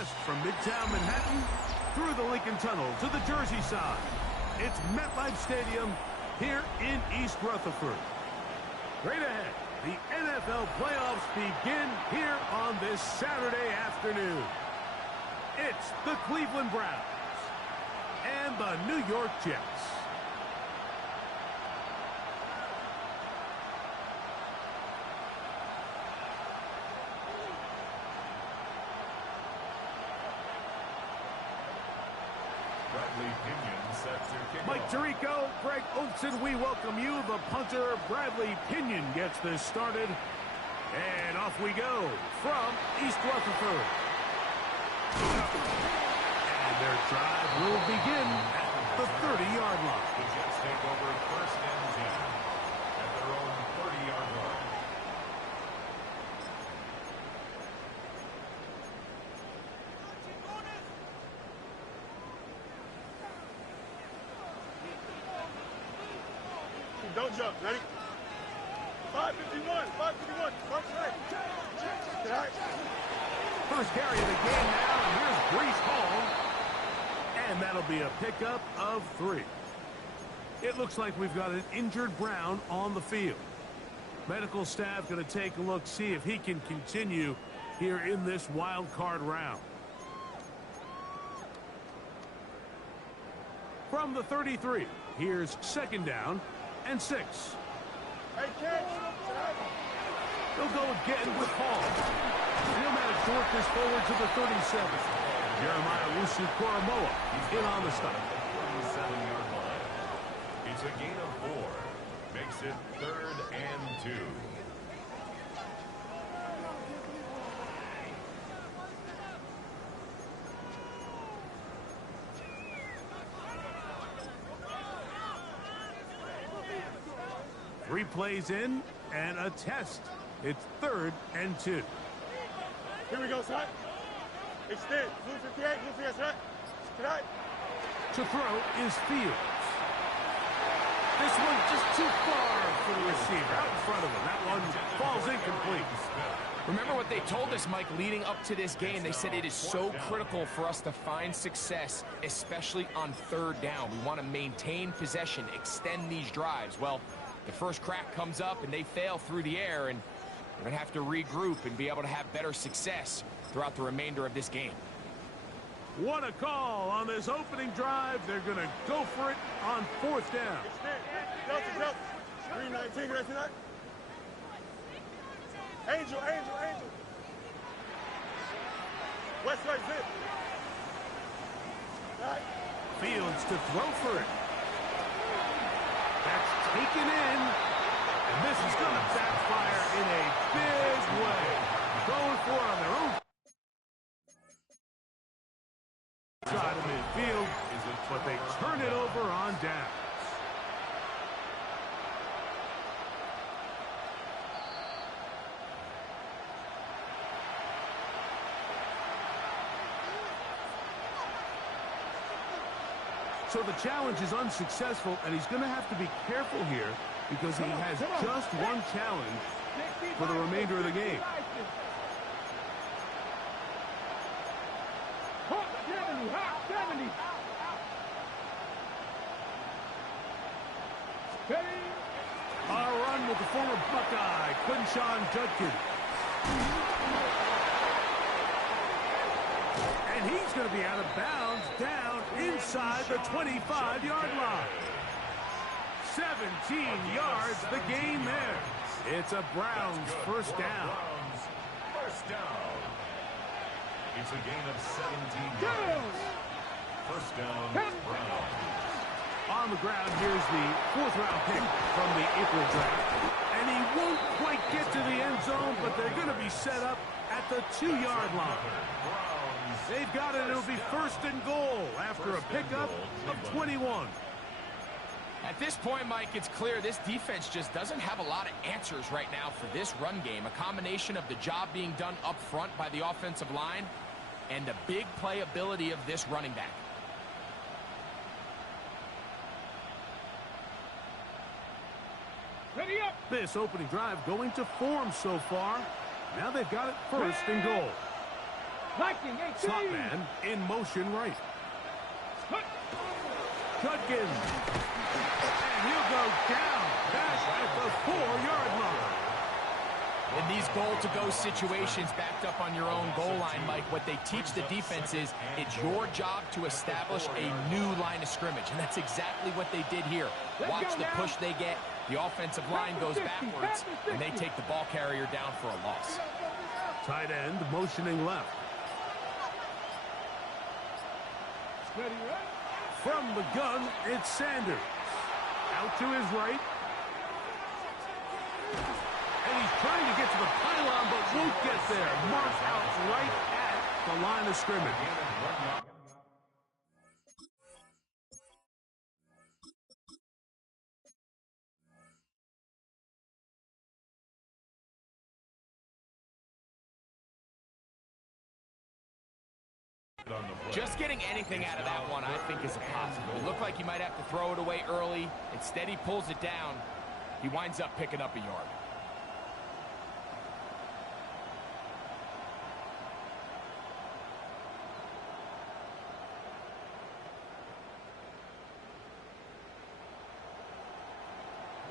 west from Midtown Manhattan through the Lincoln Tunnel to the Jersey side. It's MetLife Stadium here in East Rutherford. Straight ahead, the NFL playoffs begin here on this Saturday afternoon. It's the Cleveland Browns and the New York Jets. Mike Tirico, Greg Olson, we welcome you. The punter, Bradley Pinion, gets this started. And off we go from East Rutherford. And their drive will begin at the 30-yard line. The Jets take over first and 10 at their own 30-yard line. Don't jump. Ready? 551. 551. First right. First carry of the game now, and here's Breece Hall. And that'll be a pickup of 3. It looks like we've got an injured Brown on the field. Medical staff going to take a look, see if he can continue here in this wild card round. From the 33, here's second down and 6. Hey, catch. He'll go again with Hall. He'll manage to work this forward to the 37. Jeremiah Wusu-Koramoah in on the stop. 47-yard line. It's a gain of 4. Makes it 3rd and 2. Three plays in and a test. It's 3rd and 2. Here we go, son. Extend. Blue 58. Blue 58, son. Tonight. To throw is Fields. This one just too far for the receiver. Out in front of him. That one falls incomplete. Remember what they told us, Mike, leading up to this game. They said it is so critical for us to find success, especially on 3rd down. We want to maintain possession, extend these drives. Well, the first crack comes up and they fail through the air, and we're going to have to regroup and be able to have better success throughout the remainder of this game. What a call on this opening drive. They're going to go for it on 4th down. Delta. 319, right tonight. Angel. West right zip. Right. Fields to throw for it. That's taken in. And this is going to backfire in a big way. Going for it on their own side of midfield, but they turn it over on downs. So the challenge is unsuccessful, and he's going to have to be careful here because he has just one challenge for the remainder of the game. A run with the former Buckeye, Quinshon Judkins. And he's going to be out of bounds down inside the 25-yard line. 17 yards, the gain there. It's a Browns first down. First down. It's a gain of 17 yards. First down, Browns. On the ground, here's the 4th-round pick from the April draft. And he won't quite get to the end zone, but they're going to be set up at the 2-yard line. They've got it. It'll be 1st and goal after a pickup of 21. At this point, Mike, it's clear this defense just doesn't have a lot of answers right now for this run game. A combination of the job being done up front by the offensive line and the big playability of this running back. Ready up. This opening drive going to form so far. Now they've got it 1st and goal. Slot man in motion right. Judkins. And he'll go down back at the 4-yard line. In these goal-to-go situations backed up on your own goal line, Mike, what they teach the defense is it's your job to establish a new line of scrimmage, and that's exactly what they did here. Watch the push they get. The offensive line goes backwards, and they take the ball carrier down for a loss. Tight end motioning left. From the gun, it's Sanders. Out to his right. And he's trying to get to the pylon, but won't get there. Marked out right at the line of scrimmage. Just getting anything out of that one, I think, is impossible. It looked like he might have to throw it away early. Instead, he pulls it down. He winds up picking up a yard.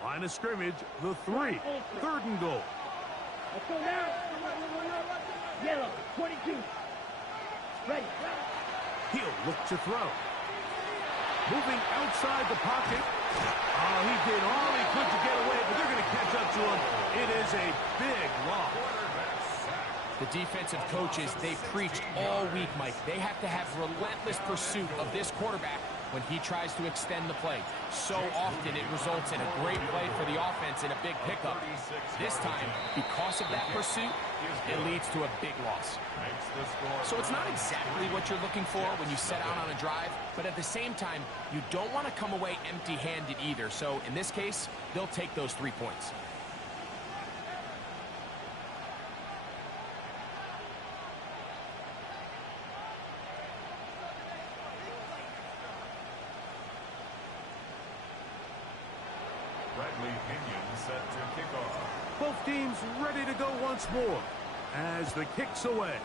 Line of scrimmage, the 3. 3rd and goal. Let's go now. Yellow, 22. Ready. He'll look to throw. Moving outside the pocket. Oh, he did all he could to get away, but they're going to catch up to him. It is a big loss. The defensive coaches, they preached all week, Mike. They have to have relentless pursuit of this quarterback when he tries to extend the play. So often it results in a great play for the offense and a big pickup. This time, because of that pursuit, it leads to a big loss. So it's not exactly what you're looking for when you set out on a drive, but at the same time, you don't want to come away empty-handed either. So in this case, they'll take those 3 points. Both teams ready to go once more as the kick's away.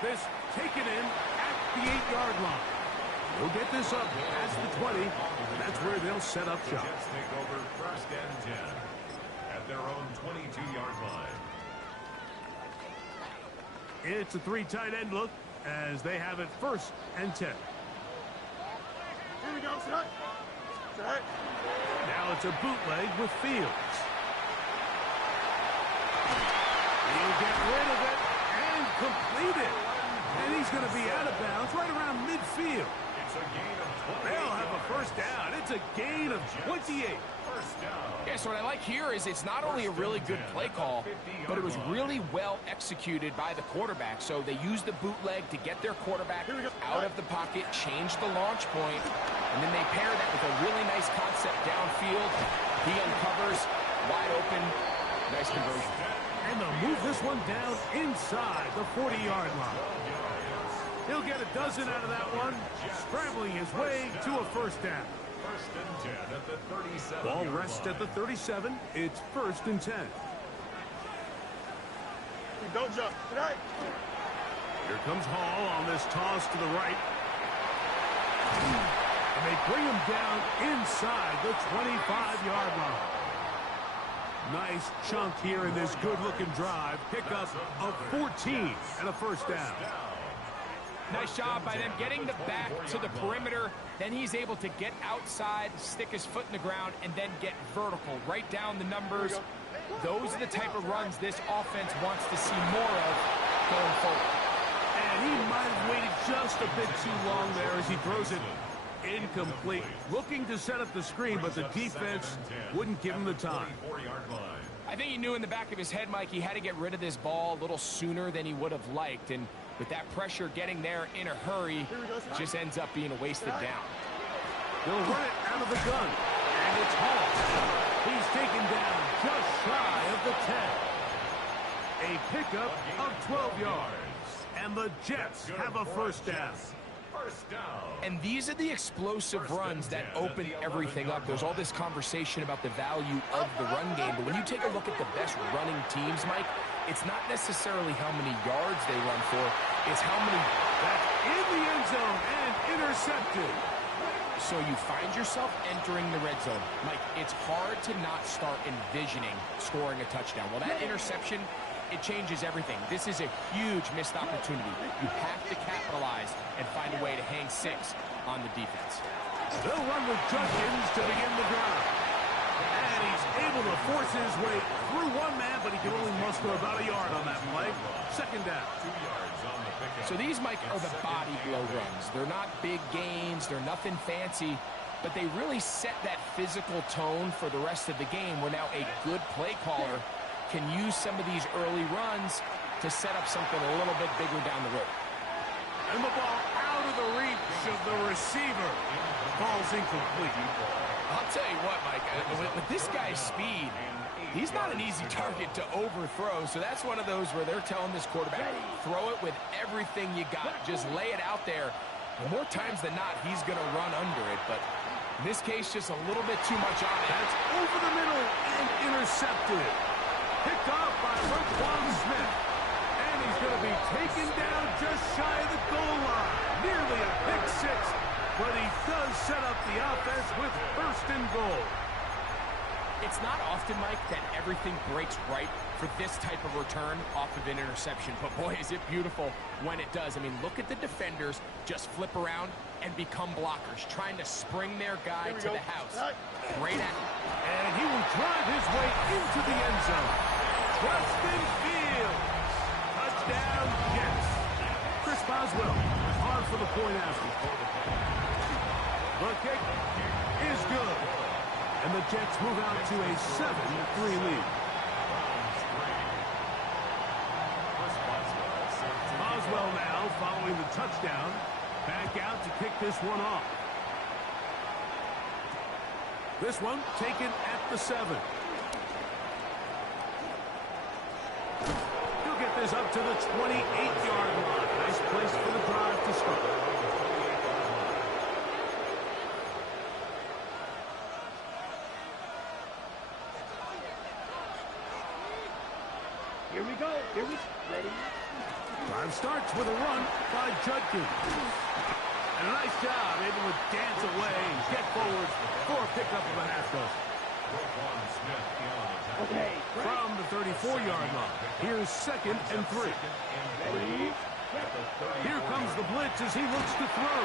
This taken in at the 8-yard line. They'll get this up past the 20. That's where they'll set up shop. Jets take over 1st and 10 at their own 22-yard line. It's a 3 tight end look as they have it 1st and 10. Here we go, set. Set. Now it's a bootleg with Fields. He'll get rid of it and complete it. And he's going to be out of bounds right around midfield. It's a gain of 20. They'll have a 1st down. It's a gain of 28. 1st down. Yeah, so what I like here is it's not only a really good play call, but it was really well executed by the quarterback. So they used the bootleg to get their quarterback out of the pocket, change the launch point, and then they pair that with a really nice concept downfield. He uncovers, wide open, nice conversion. And they'll move this one down inside the 40-yard line. He'll get a dozen out of that one, scrambling his way to a 1st down. 1st and 10 at the 37. Ball rests at the 37. It's 1st and 10. Don't jump. Tonight. Here comes Hall on this toss to the right. And they bring him down inside the 25-yard line. Nice chunk here in this good-looking drive. Pickup of 14 and a 1st down. Nice job by them getting the back to the perimeter. Then he's able to get outside, stick his foot in the ground, and then get vertical. Right down the numbers. Those are the type of runs this offense wants to see more of going forward. And he might have waited just a bit too long there as he throws it incomplete. Looking to set up the screen, but the defense wouldn't give him the time. I think he knew in the back of his head, Mike, he had to get rid of this ball a little sooner than he would have liked. And with that pressure getting there in a hurry, it just ends up being a wasted down. They'll run it out of the gun. And it's Hall. He's taken down just shy of the 10. A pickup of 12 yards. And the Jets have a 1st down. And these are the explosive runs that open everything up. There's all this conversation about the value of the run game, but when you take a look at the best running teams, Mike, it's not necessarily how many yards they run for, it's how many... That's in the end zone and intercepted. So you find yourself entering the red zone. Mike, it's hard to not start envisioning scoring a touchdown. Well, that interception, it changes everything. This is a huge missed opportunity. You have to capitalize and find a way to hang 6 on the defense. They'll run with Judkins to begin the drive. And he's able to force his way through one man, but he can only muster about a yard on that play. Second down. 2 yards on the pickup. So these, Mike, are the body blow runs. They're not big gains. They're nothing fancy. But they really set that physical tone for the rest of the game where now a good play caller can use some of these early runs to set up something a little bit bigger down the road. And the ball out of the reach of the receiver. Ball's incomplete. I'll tell you what, Mike, with this guy's speed, he's not an easy target to overthrow. So that's one of those where they're telling this quarterback, throw it with everything you got. Just lay it out there. And more times than not, he's going to run under it. But in this case, just a little bit too much on it. That's over the middle and intercepted. Picked off by Roquan Smith. And he's going to be taken down just shy of the goal line. Nearly a pick 6. But he does set up the offense with first and goal. It's not often, Mike, that everything breaks right for this type of return off of an interception. But boy, is it beautiful when it does. I mean, look at the defenders just flip around and become blockers, trying to spring their guy to the house. Great at it. And he will drive his way into the end zone. Justin Fields. Touchdown, Jets. Chris Boswell is on for the point after. The kick is good. And the Jets move out to a 7-3 lead. Boswell now following the touchdown. Back out to kick this one off. This one taken at the 7. He'll get this up to the 28-yard line. Nice place for the drive to start. Here we go. Here we ready. Drive starts with a run by Judkins. And a nice job, able to dance away and get forward for a pickup of a half dozen. Okay. From the 34-yard line, here's 2nd and 3. Ready. Here comes the blitz as he looks to throw.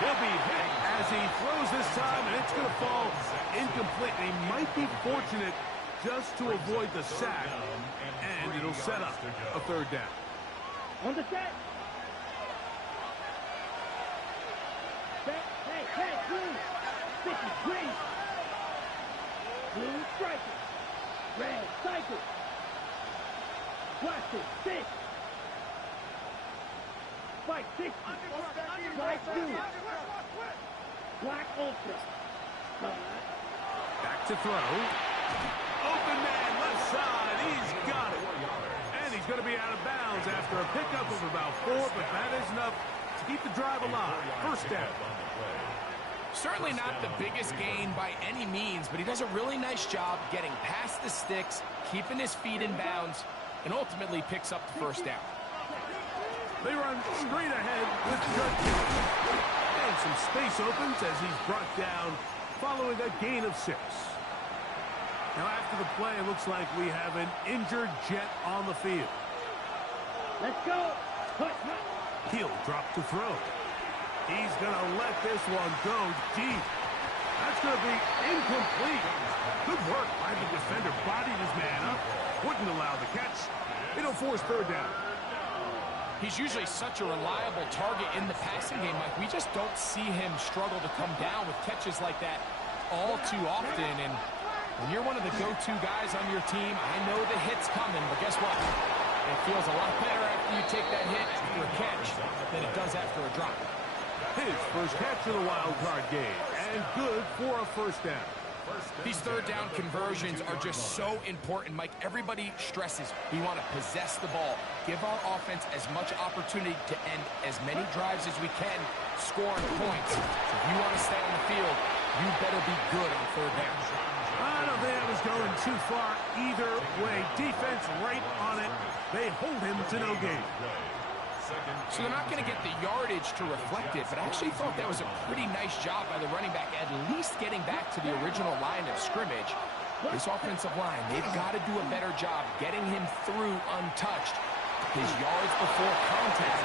He'll be hit as he throws this time, and it's going to fall incomplete. And he might be fortunate just to avoid the sack, and it'll set up a 3rd down. On the set. Set. Hey, blue. Sticky, green. Blue striker. Red cycle. Black stick. White 60. Black blue. Black ultra. Back to throw. Open man, left side. He's got it. And he's going to be out of bounds after a pickup of about 4, but that is enough to keep the drive alive. First down. Certainly not the biggest gain by any means, but he does a really nice job getting past the sticks, keeping his feet in bounds, and ultimately picks up the first down. They run straight ahead with Judkins. And some space opens as he's brought down following a gain of 6. Now after the play, it looks like we have an injured Jet on the field. Let's go. He'll drop to throw. He's going to let this one go deep. That's going to be incomplete. Good work by the defender. Bodied his man up. Wouldn't allow the catch. It'll force 3rd down. He's usually such a reliable target in the passing game. Like, we just don't see him struggle to come down with catches like that all too often. And when you're one of the go-to guys on your team, I know the hit's coming, but guess what? It feels a lot better after you take that hit after a catch than it does after a drop. His first catch of the wild card game, and good for a 1st down. These 3rd down conversions are just so important, Mike. Everybody stresses we want to possess the ball, give our offense as much opportunity to end as many drives as we can, scoring points. So if you want to stay on the field, you better be good on 3rd down. I don't think that was going too far either way. Defense right on it. They hold him to no gain. So they're not going to get the yardage to reflect it, but I actually thought that was a pretty nice job by the running back, at least getting back to the original line of scrimmage. This offensive line, they've got to do a better job getting him through untouched. His yards before contact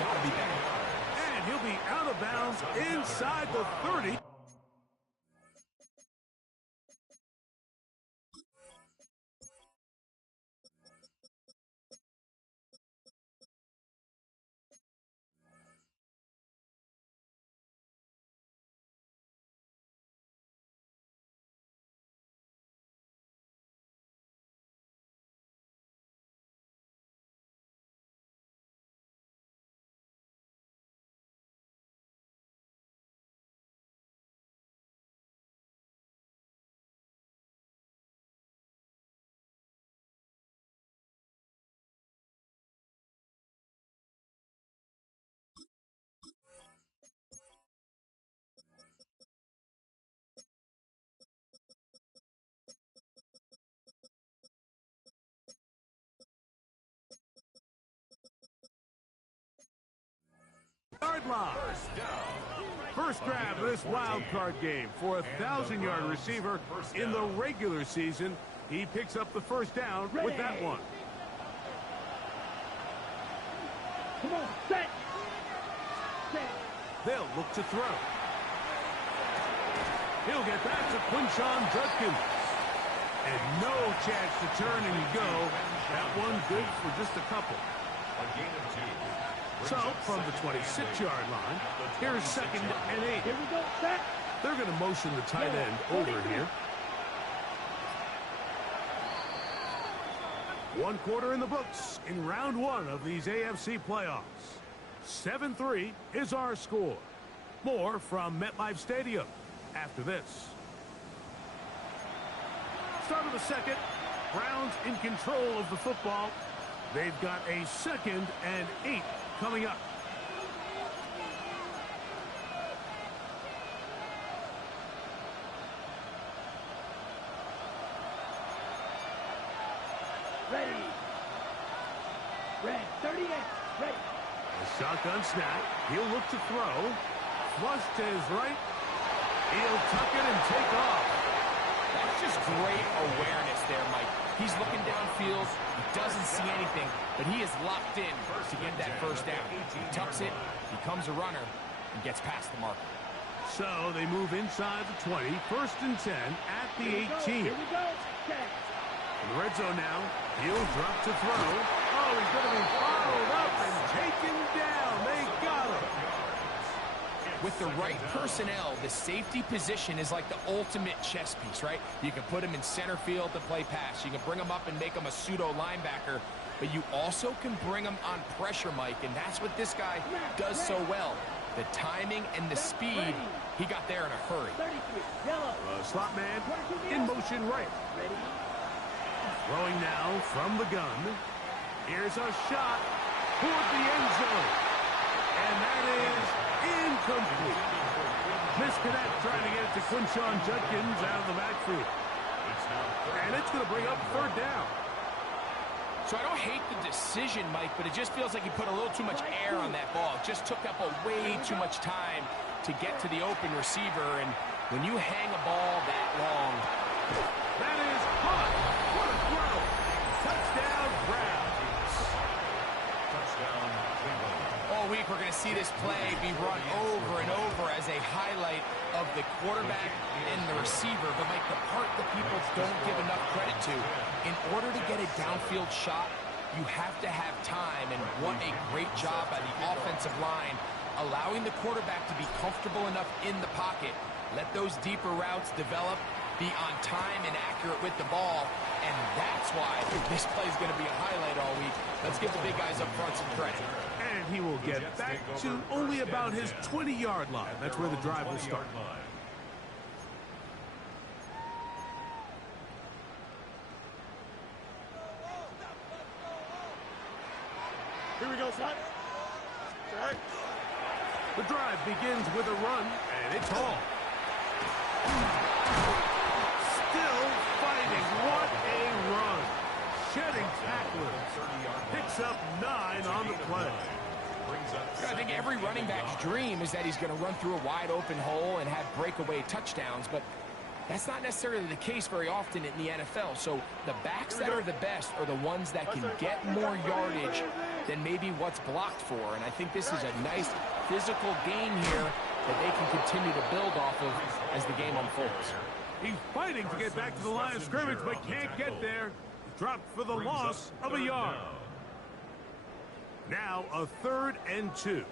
got to be better. And he'll be out of bounds inside the 30. Yard line. First grab of this wild card game for a 1,000-yard receiver in the regular season. He picks up the first down with that one. Come on, set. Set. They'll look to throw. He'll get back to Quinshon Judkins. And no chance to turn and go. That one good for just a couple. A gain of 2. So, from the 26-yard line, here's 2nd and 8. Here we go, set. They're going to motion the tight end over here. 1 quarter in the books in round 1 of these AFC playoffs. 7-3 is our score. More from MetLife Stadium after this. Start of the second. Browns in control of the football. They've got a 2nd and 8 coming up. Ready. Red, 38. Ready. A shotgun snap. He'll look to throw. Flush to his right. He'll tuck it and take off. That's just great awareness there, Mike. He's looking downfield. He doesn't see anything, but he is locked in to get that first down. He tucks it, becomes a runner, and gets past the marker. So they move inside the 20. 1st and 10 at the 18. Here we go. Set. In the red zone now. He'll drop to throw. Oh, he's going to be followed up and taken down. They got him. With the right personnel, the safety position is like the ultimate chess piece, right? You can put him in center field to play pass. You can bring him up and make him a pseudo linebacker, but you also can bring him on pressure, Mike, and that's what this guy does so well. The timing and the speed, he got there in a hurry. 33. Yellow. Slot man in motion right. Ready. Throwing now from the gun. Here's a shot toward the end zone. And that is incomplete. Misconnect trying to get it to Quinshon Judkins out of the backfield. And it's going to bring up 3rd down. So I don't hate the decision, Mike, but it just feels like he put a little too much air on that ball. It just took up way too much time to get to the open receiver. And when you hang a ball that long... That is hot. What a throw. Touchdown, Browns. Touchdown, Cleveland. All week we're going to see this play be run over and over as a highlight of the quarterback and the receiver. But, Mike, the part that people don't give enough credit to, in order to get a downfield shot, you have to have time. And what a great job by the offensive line, allowing the quarterback to be comfortable enough in the pocket, let those deeper routes develop, be on time and accurate with the ball, and that's why this play is going to be a highlight all week. Let's give the big guys up front some credit. And he will get back to only about his 20-yard line. That's where the drive will start. Here we go, son. Set. The drive begins with a run, and it's all. Still shedding tacklers. Picks up 9 on the play. I think every running back's dream is that he's going to run through a wide open hole and have breakaway touchdowns, but that's not necessarily the case very often in the NFL. So the backs that are the best are the ones that can get more yardage than maybe what's blocked for. And I think this is a nice physical game here that they can continue to build off of as the game unfolds. He's fighting to get back to the line of scrimmage, but can't get there. Dropped for the loss of a yard. Now a 3rd and 2.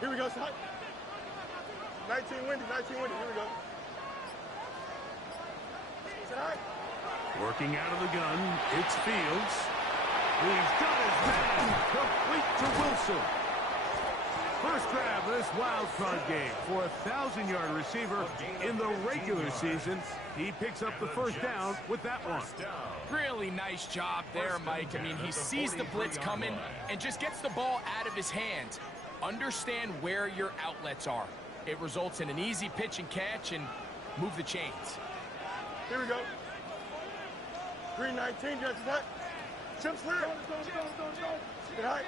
Here we go, son. 19 windy, 19 windy. Here we go. Side. Working out of the gun, it's Fields. He's got his man. Complete to Wilson. First grab of this wild card game for a 1,000-yard receiver in the regular season. He picks up the first down with that one. Really nice job there, Mike. I mean, he sees the blitz coming and just gets the ball out of his hands. Understand where your outlets are. It results in an easy pitch and catch and move the chains. Here we go. 319, just that. Chip slip. Get high.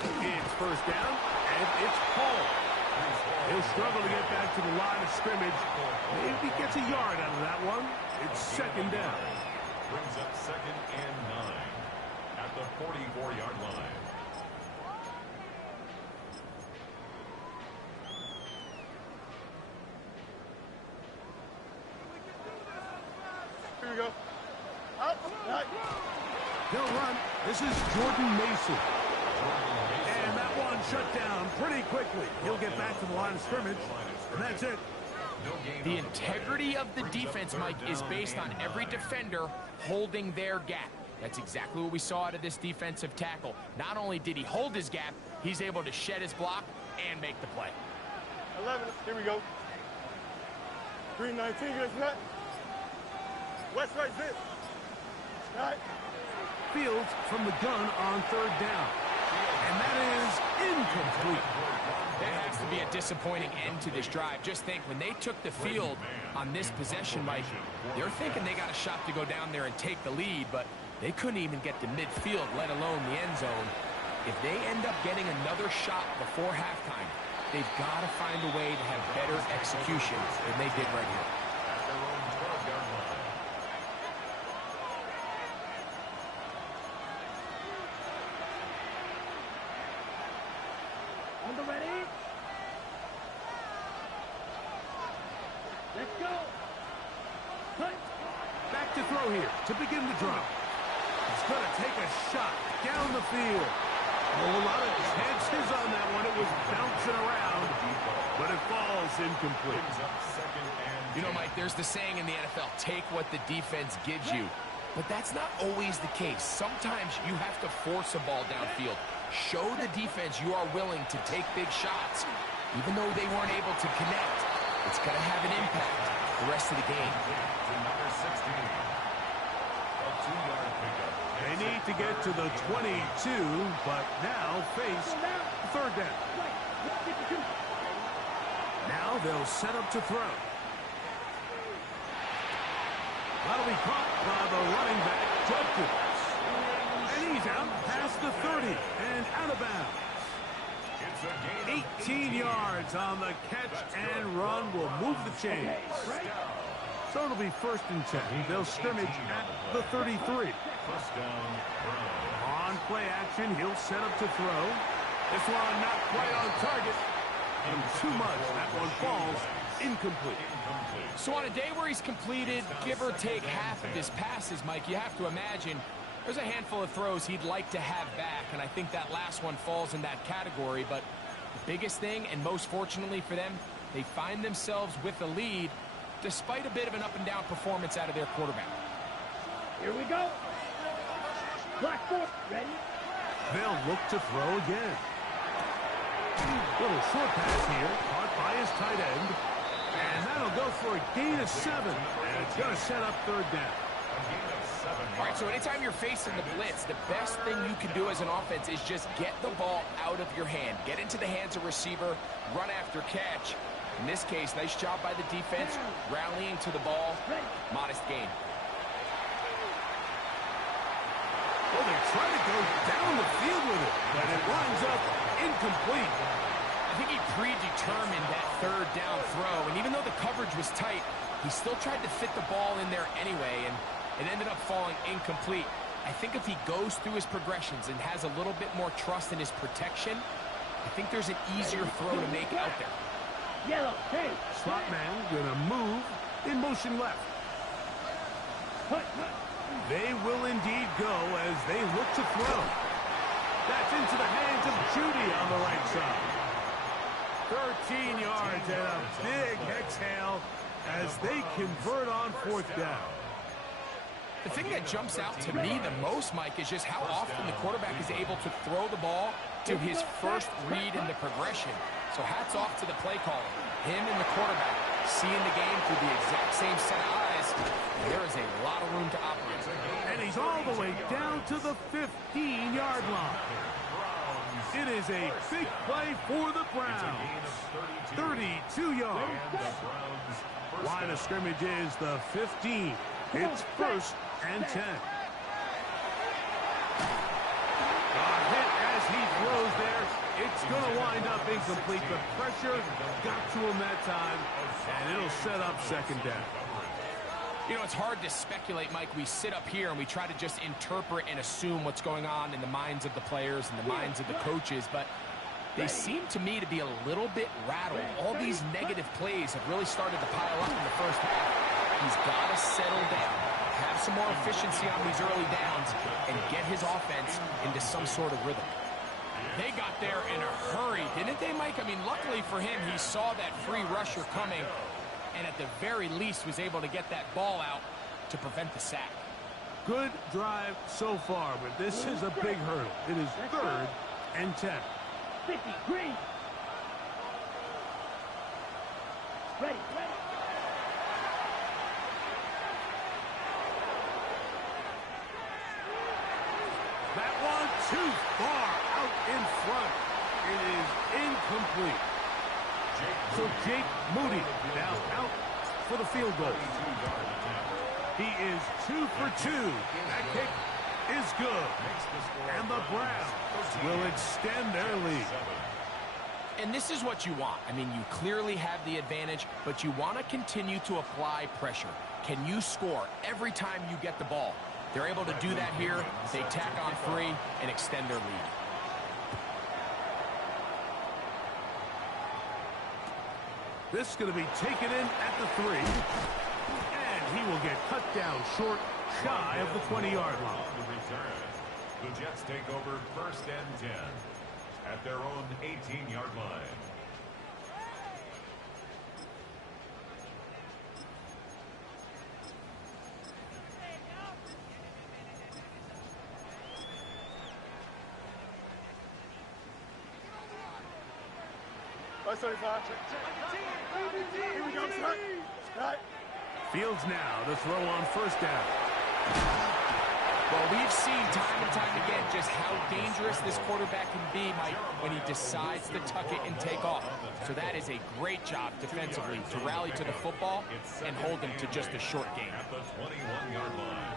It's first down, and it's Paul. He'll struggle to get back to the line of scrimmage. Maybe gets a yard out of that one. It's 2nd down. Brings up 2nd and 9 at the 44-yard line. Here we go. Up. Right. He'll run. This is Jordan Mason. And that one shut down pretty quickly. He'll get back to the line of scrimmage, and that's it. The integrity of the defense, Mike, is based on every defender holding their gap. That's exactly what we saw out of this defensive tackle. Not only did he hold his gap, he's able to shed his block and make the play. 11. Here we go. 319, just that. West right zip. Right. Fields from the gun on 3rd down. And that is incomplete. There has to be a disappointing end to this drive. Just think, when they took the field on this possession, Mike, they're thinking they got a shot to go down there and take the lead, but they couldn't even get to midfield, let alone the end zone. If they end up getting another shot before halftime, they've got to find a way to have better execution than they did right here. On the ready. Let's go. Cut. Back to throw here to begin the drive. He's going to take a shot down the field. A lot of chances on that one. It was bouncing around, but it falls incomplete. You know, Mike, there's the saying in the NFL, take what the defense gives you. But that's not always the case. Sometimes you have to force a ball downfield. Show the defense you are willing to take big shots. Even though they weren't able to connect, it's going to have an impact the rest of the game. Number 16. A 2-yard pickup. They need to get to the 22, but now face 3rd down. Now they'll set up to throw. That'll be caught by the running back, Judkins. And he's out past the 30 and out of bounds. 18 yards on the catch and run will move the chains. So it'll be 1st and 10. They'll scrimmage at the 33. On play action, he'll set up to throw. This one not quite on target. And too much. That one falls incomplete. So on a day where he's completed, give or take half of his passes, Mike, you have to imagine there's a handful of throws he'd like to have back, and I think that last one falls in that category. But the biggest thing, and most fortunately for them, they find themselves with a lead despite a bit of an up-and-down performance out of their quarterback. Here we go. Black foot. Ready. They'll look to throw again. Little short pass here, caught by his tight end. And that'll go for a gain of 7. And it's going to set up 3rd down. All right, so anytime you're facing the blitz, the best thing you can do as an offense is just get the ball out of your hand. Get into the hands of receiver, run after catch. In this case, nice job by the defense, rallying to the ball. Modest gain. Oh, they try to go down the field with it, but it winds up incomplete. I think he predetermined that third down throw, and even though the coverage was tight, he still tried to fit the ball in there anyway, and it ended up falling incomplete. I think if he goes through his progressions and has a little bit more trust in his protection, I think there's an easier throw to make out there. Yellow, hey. Slot man gonna move in motion left. They will indeed go as they look to throw. That's into the hands of Judy on the right side. 13 yards and a big exhale as they convert on fourth down. The thing that jumps out to me the most, Mike, is just how often the quarterback is able to throw the ball to his first read in the progression. So hats off to the play caller. Him and the quarterback seeing the game through the exact same set of eyes. There is a lot of room to operate. And he's all the way down to the 15-yard line. It is a big play for the Browns. 32 yards. Line of scrimmage is the 15. It's 1st and 10. Hit as he throws there. It's going to wind up incomplete. The pressure got to him that time, and it'll set up 2nd down. You know, it's hard to speculate, Mike. We sit up here and we try to just interpret and assume what's going on in the minds of the players and the minds of the coaches, but they seem to me to be a little bit rattled. All these negative plays have really started to pile up in the first half. He's got to settle down, have some more efficiency on these early downs, and get his offense into some sort of rhythm. They got there in a hurry, didn't they, Mike? I mean, luckily for him, he saw that free rusher coming, and at the very least was able to get that ball out to prevent the sack. Good drive so far, but this is a big hurdle. It is 3rd and 10. 50, green. Ready. That one too far out in front. It is incomplete. So Jake Moody now out for the field goal. He is 2 for 2. That kick is good. And the Browns will extend their lead. And this is what you want. I mean, you clearly have the advantage, but you want to continue to apply pressure. Can you score every time you get the ball? They're able to do that here. They tack on 3 and extend their lead. This is going to be taken in at the 3. And he will get cut down short, shy of the 20-yard line. The Jets take over 1st and 10 at their own 18-yard line. Let's 35. Here we go, son. Right. Fields now to throw on 1st down. Well, we've seen time and time again just how dangerous this quarterback can be, Mike, when he decides to tuck it and take off. So that is a great job defensively to rally to the football and hold him to just a short gain. At the 21-yard line.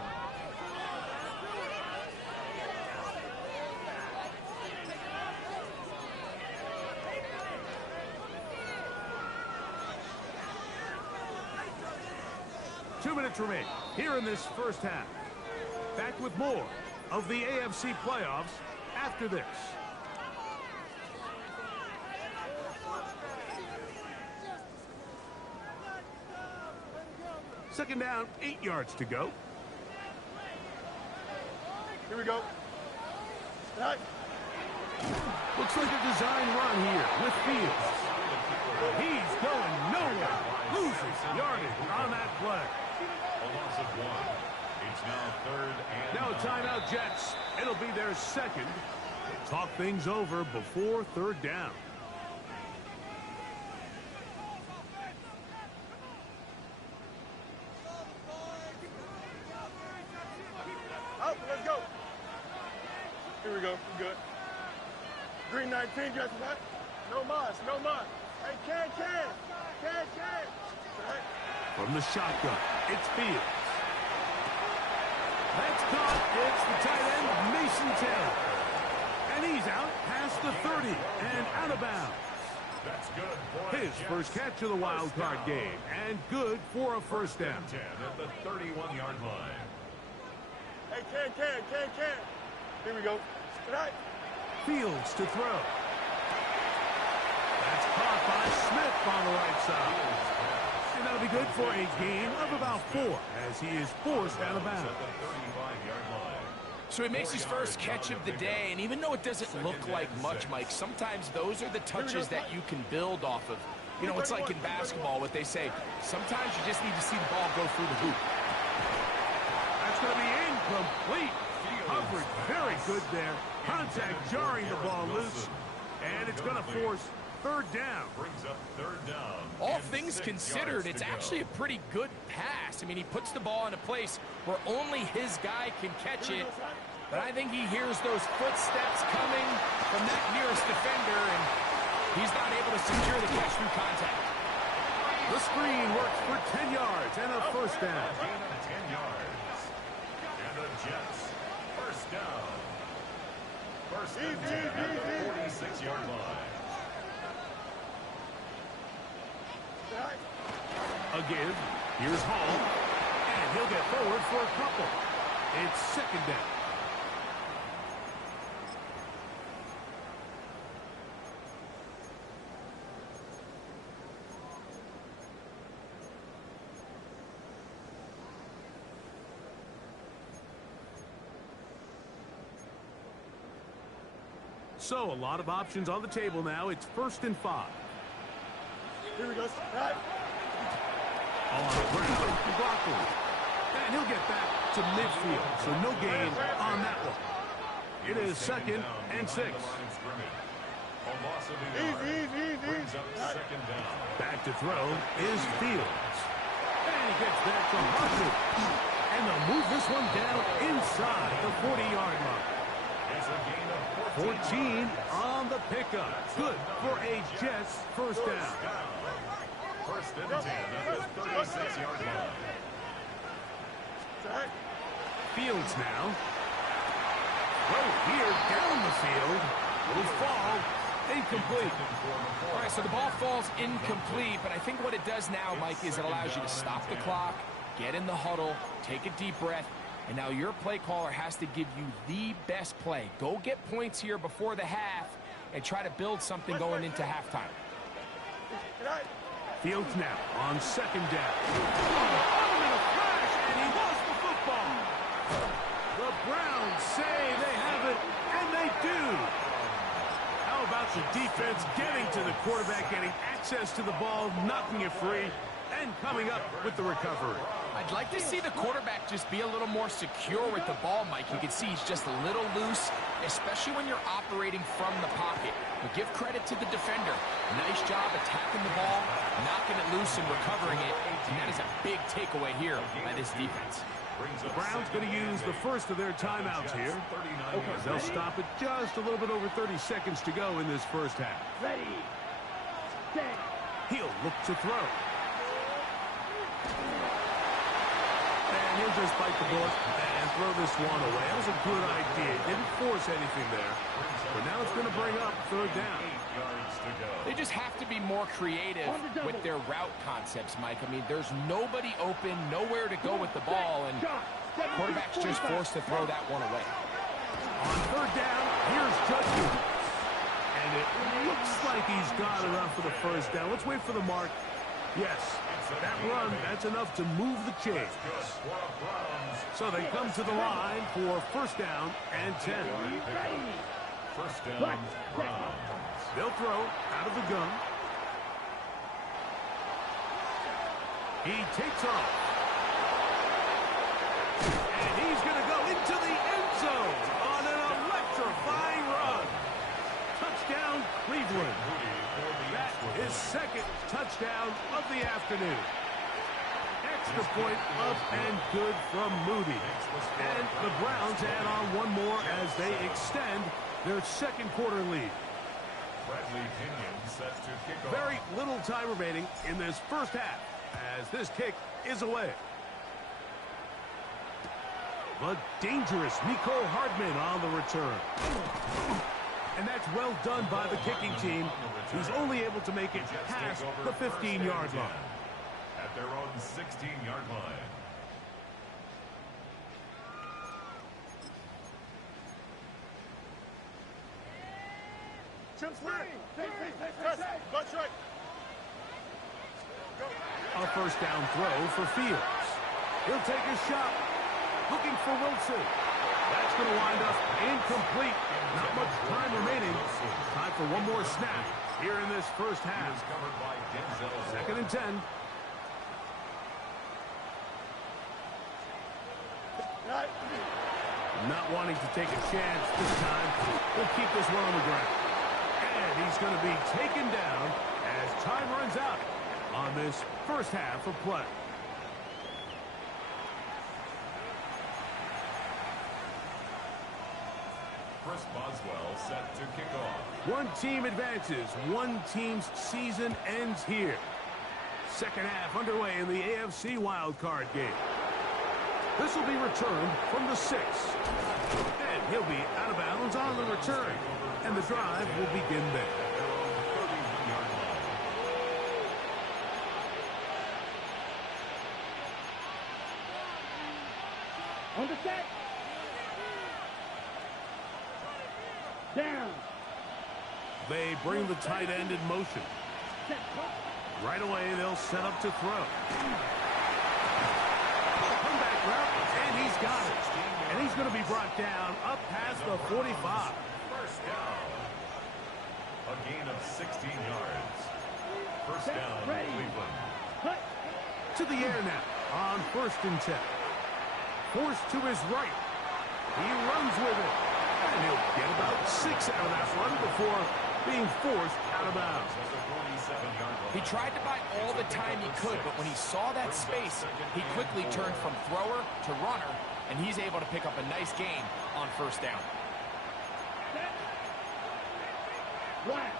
Two minutes remain here in this first half. Back with more of the AFC playoffs after this. Second down, 8 yards to go. Here we go. Right. Looks like a design run here with Fields. He's going nowhere. Loses yardage on that play. A loss of 1. It's now 3rd and Now a timeout, Jets. It'll be their 2nd. Talk things over before 3rd down. Out, let's go. Here we go. We're good. Green 19, Jets. Right. No mas. Hey, can. Right. From the shotgun, it's Fields. That's caught. It's the tight end, Mason Taylor. And he's out past the 30 and out of bounds. That's good for His first catch of the wild card game, and good for a first down. 10 at the 31-yard line. Hey, Ken. Here we go. Good night. Fields to throw. That's caught by Smith on the right side. And that'll be good for a gain of about 4 as he is forced out of bounds. At the 35-yard line. So he makes his first catch of the day, and even though it doesn't look like much, Mike, sometimes those are the touches that you can build off of. You know, it's like in basketball, what they say, sometimes you just need to see the ball go through the hoop. That's going to be incomplete. Coverage very good there. Contact jarring the ball loose. And it's going to force third down. Brings up third down. All and things 6 considered, yards it's to go. actually a pretty good pass. I mean, he puts the ball in a place where only his guy can catch it. But I think he hears those footsteps coming from that nearest defender, and he's not able to secure the catch through contact. The screen works for 10 yards and a first down. Gain of 10 yards. And the Jets, first down. First and 10 at the 46-yard line. Again, here's Hall. And he'll get forward for a couple. It's second down. So, a lot of options on the table now. It's 1st and 5. Here we go. Right. On the ground, Broccoli. And he'll get back to midfield, so no gain on that one. It is 2nd and 6. Easy. Brings up second down. Back to throw is Fields. And he gets back to Hartman. And they'll move this one down inside the 40-yard line. It's a gain of 14 on the pickup. Good for a Jets first down. First and 10 at the 36-yard line. Fields now. Throw here down the field. Will fall incomplete. All right, so the ball falls incomplete, but I think what it does now, Mike, is it allows you to stop the clock, get in the huddle, take a deep breath, and now your play caller has to give you the best play. Go get points here before the half and try to build something going into halftime. Fields now on second down. A crash, and he lost the football. The Browns say they have it, and they do. How about the defense getting to the quarterback, getting access to the ball, knocking it free, and coming up with the recovery. I'd like to see the quarterback just be a little more secure with the ball, Mike. You can see he's just a little loose, especially when you're operating from the pocket. But give credit to the defender. Nice job attacking the ball, knocking it loose and recovering it. And that is a big takeaway here by this defense. The Browns going to use the first of their timeouts here. They'll stop it just a little bit over 30 seconds to go in this first half. Ready. Set. He'll look to throw. And he'll just bite the bullet and throw this one away. That was a good idea. Didn't force anything there. But now it's going to bring up third down. 8 yards to go. They just have to be more creative with their route concepts, Mike. I mean, there's nobody open, nowhere to go with the ball, and quarterback's just forced to throw that one away. On third down, here's Judkins. And it looks like he's got enough for the first down. Let's wait for the mark. Yes, that run, that's enough to move the chains. So they come to the line for first down and 10. First down, Browns. They'll throw out of the gun. He takes off. And he's going to go into the end zone on an electrifying run. Touchdown, Cleveland. That is second touchdown of the afternoon. Extra point up and good from Moody. And the Browns add on one more as they extend their second quarter lead. Bradley Pinion set to kick off. Very little time remaining in this first half as this kick is away. but dangerous Miko Hardman on the return. And that's well done by the kicking team. He's only able to make it past the 15-yard line. At their own 16-yard line. Chip swing. That's right. A first down throw for Fields. He'll take a shot. Looking for Wilson. That's going to wind up incomplete. Not much time remaining. Time for one more snap here in this first half. Second and 10. Not wanting to take a chance this time. We'll keep this one on the ground. And he's going to be taken down as time runs out on this first half of play. Chris Boswell set to kick off. One team advances. One team's season ends here. Second half underway in the AFC wildcard game. This will be returned from the 6. And he'll be out of bounds on the return. And the drive will begin there. On the set. Down. They bring the tight end in motion. Set. Right away, they'll set up to throw. Comeback route, and he's got it. And he's going to be brought down up past the 45. First down. A gain of 16 yards. First down, Cleveland. Cut. To the air now on first and 10. Forced to his right. He runs with it. And he'll get about 6 out of that run before being forced out of bounds. He tried to buy all the time he could, but when he saw that space, he quickly turned from thrower to runner, and he's able to pick up a nice gain on first down. Right.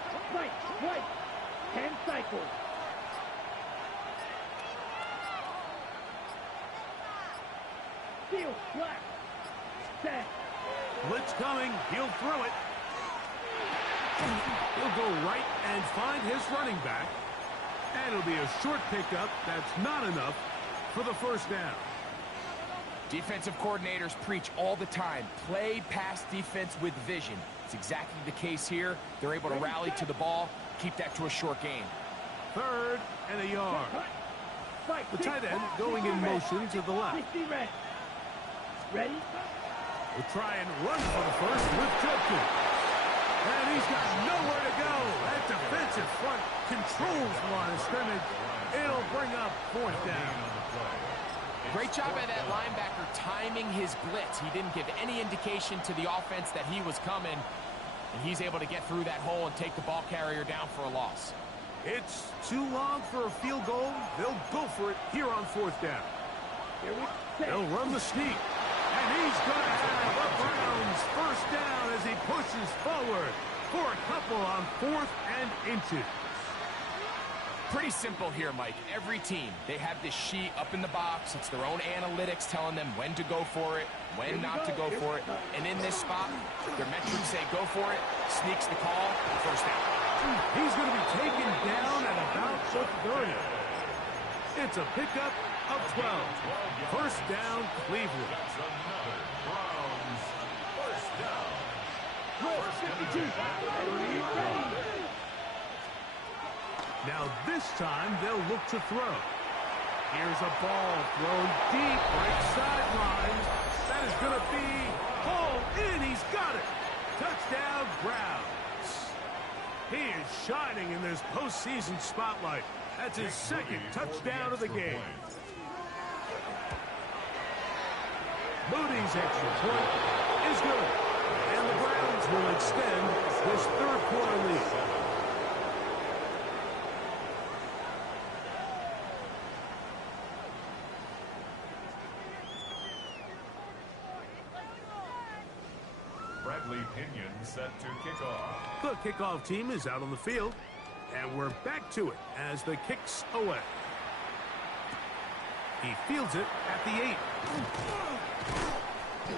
10 cycles. Steal, black. Set. Blitz coming. He'll throw it. He'll go right and find his running back. And it'll be a short pickup. That's not enough for the first down. Defensive coordinators preach all the time, play pass defense with vision. It's exactly the case here. They're able to rally to the ball, keep that to a short gain. Third and a yard. The tight end going in motion to the left. Ready? Will try and run for the first with Judkins. And he's got nowhere to go. That defensive front controls the line of scrimmage. It'll bring up fourth down. Great job by that linebacker timing his blitz. He didn't give any indication to the offense that he was coming. And he's able to get through that hole and take the ball carrier down for a loss. It's too long for a field goal. They'll go for it here on fourth down. They'll run the sneak. And he's going to have a Browns first down as he pushes forward for a couple on 4th and inches. Pretty simple here, Mike. Every team, they have this sheet up in the box. It's their own analytics telling them when to go for it, when not to go for it. And in this spot, their metrics say go for it, sneaks the call, first down. He's going to be taken down at about the 30. It's a pickup of 12. First down, Cleveland. That's another Browns first down. Now this time they'll look to throw. Here's a ball thrown deep right sideline. That is going to be hauled in. He's got it. Touchdown, Browns. He is shining in this postseason spotlight. That's his second touchdown of the game. Moody's extra point is good. And the Browns will extend this third quarter lead. Bradley Pinion set to kick off. The kickoff team is out on the field. And we're back to it as the kick's away. He fields it at the 8.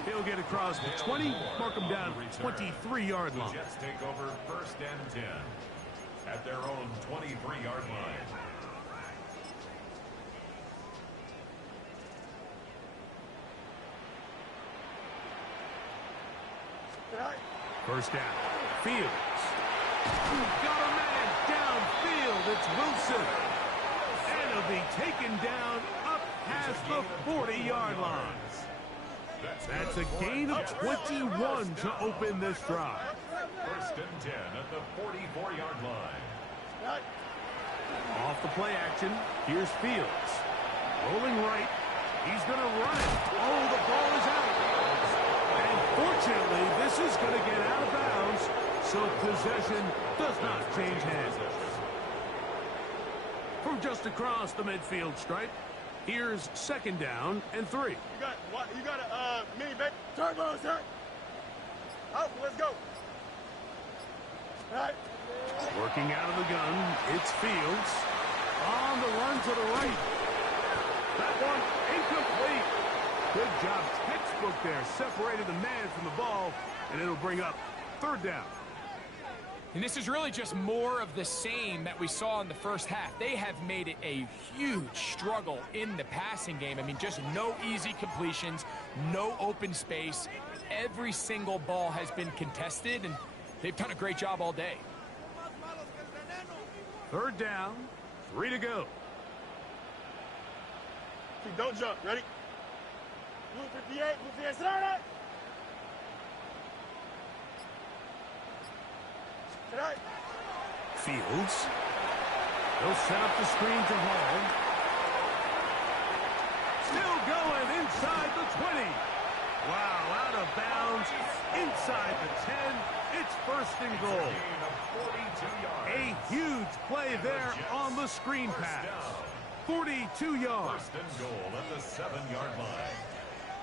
He'll get across the 20, mark him down 23-yard The line. Jets take over 1st and 10 at their own 23-yard line. First down. Fields. Got a man downfield. It's Wilson. And he'll be taken down up past the 40-yard line. That's a gain of 21 to open this drive. 1st and 10 at the 44-yard line. Off the play action. Here's Fields. Rolling right. He's going to run it. Oh, the ball is out. And fortunately, this is going to get out of bounds, so possession does not change hands. From just across the midfield stripe, here's 2nd down and 3. You got a mini back turbo, sir. Out, let's go. All right. Working out of the gun, it's Fields. On the run to the right. That one incomplete. Good job, textbook there. Separated the man from the ball, and it'll bring up 3rd down. And this is really just more of the same that we saw in the first half. They have made it a huge struggle in the passing game. I mean, just no easy completions, no open space. Every single ball has been contested, and they've done a great job all day. 3rd down, 3 to go. Don't jump. Ready? Blue 58, blue 58, sit down there. Sit down. Fields. They'll set up the screen to Hall. Still going inside the 20. Wow, out of bounds, inside the 10. It's 1st and goal. A huge play there on the screen pass. 42 yards. 1st and goal at the 7-yard line.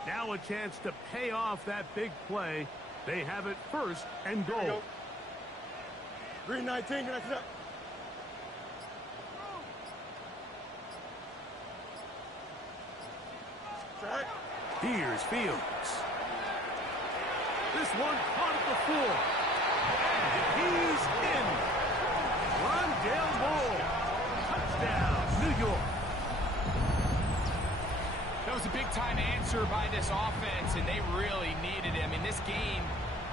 Now a chance to pay off that big play. They have it 1st and goal. Green 19, connect it up. Right. Here's Fields. This one caught at the floor. And he's in. Rondale Moore. Touchdown, New York. That was a big-time answer by this offense, and they really needed it. I mean, this game,